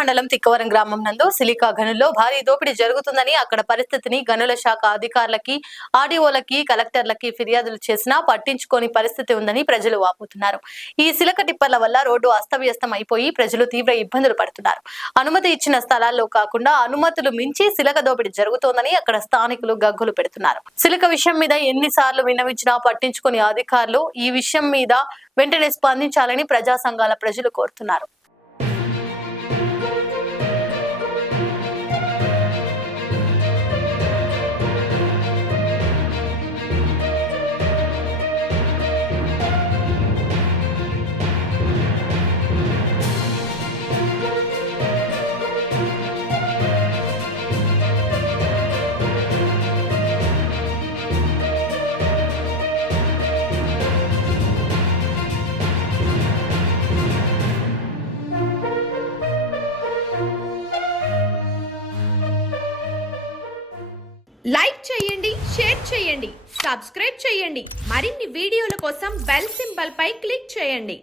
మండలం తిక్కవరం గ్రామం నందు సిలికా గనుల్లో భారీ దోపిడీ జరుగుతుందని అక్కడ పరిస్థితిని గనుల శాఖ అధికారులకి, ఆర్డీఓలకి, కలెక్టర్లకి ఫిర్యాదులు చేసినా పట్టించుకోని పరిస్థితి ఉందని ప్రజలు వాపోతున్నారు. ఈ సిలక టిప్పర్ల వల్ల రోడ్డు అస్తవ్యస్తం అయిపోయి ప్రజలు తీవ్ర ఇబ్బందులు పడుతున్నారు. అనుమతి ఇచ్చిన స్థలాల్లో కాకుండా అనుమతులు మించి సిలక దోపిడీ జరుగుతోందని అక్కడ స్థానికులు గగ్గోలు పెడుతున్నారు. సిలక విషయం మీద ఎన్నిసార్లు విన్నవించినా పట్టించుకోని అధికారులు ఈ విషయం మీద వెంటనే స్పందించాలని ప్రజా సంఘాల ప్రజలు కోరుతున్నారు. లైక్ చేయండి, షేర్ చేయండి, సబ్స్క్రైబ్ చేయండి. మరిన్ని వీడియోల కోసం బెల్ సింబల్ పై క్లిక్ చేయండి.